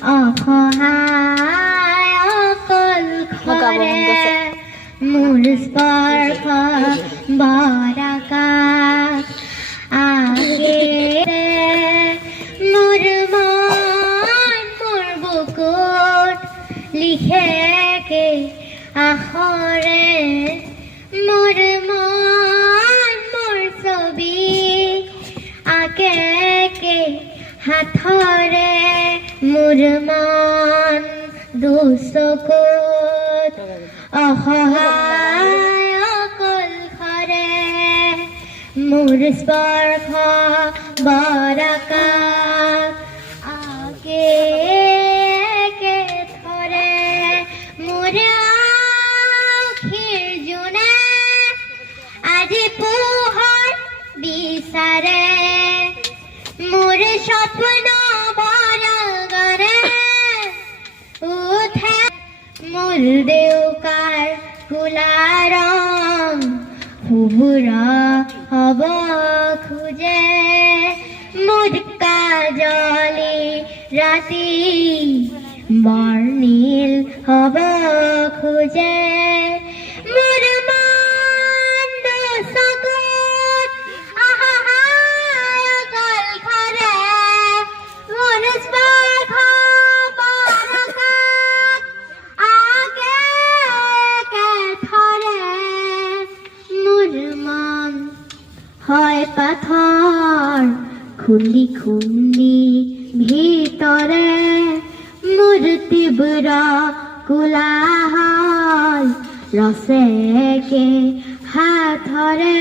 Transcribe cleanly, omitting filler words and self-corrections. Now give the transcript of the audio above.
অসহায় অকলশৰে মোৰ স্পৰ্শ বৰকাশ আগেৰে মোৰ মন মোৰ বুকুত লিখেকে আখৰে মোৰ মন মোৰ ছবি আঁকেকে হাতৰে মোৰ মন দুচকুত অসহায় অকলশৰে মোৰ স্পৰ্শ বৰকাশ আগেকে ধৰে মোৰ আখিৰ জোনে আজি পোহৰ বিচাৰে মোৰ স্বপ্ন ভৰগৰে উঠে মোৰ ডেউকাৰ কোলা ৰং শুভ্ৰ হ'ব খোজে মোৰ কাজলি ৰাতি বৰ্ণিল হ'ব খোজে মোৰ মন দুচকুত অসহায় অকলশৰে মোৰ স্পৰ্শ বৰকাশ আগেকে ধৰে মোৰ মন হয় পাথৰ খুন্দি খুন্দি ভিতৰে মোৰ তীব্ৰ কোলাহল ৰচেকে হাতৰে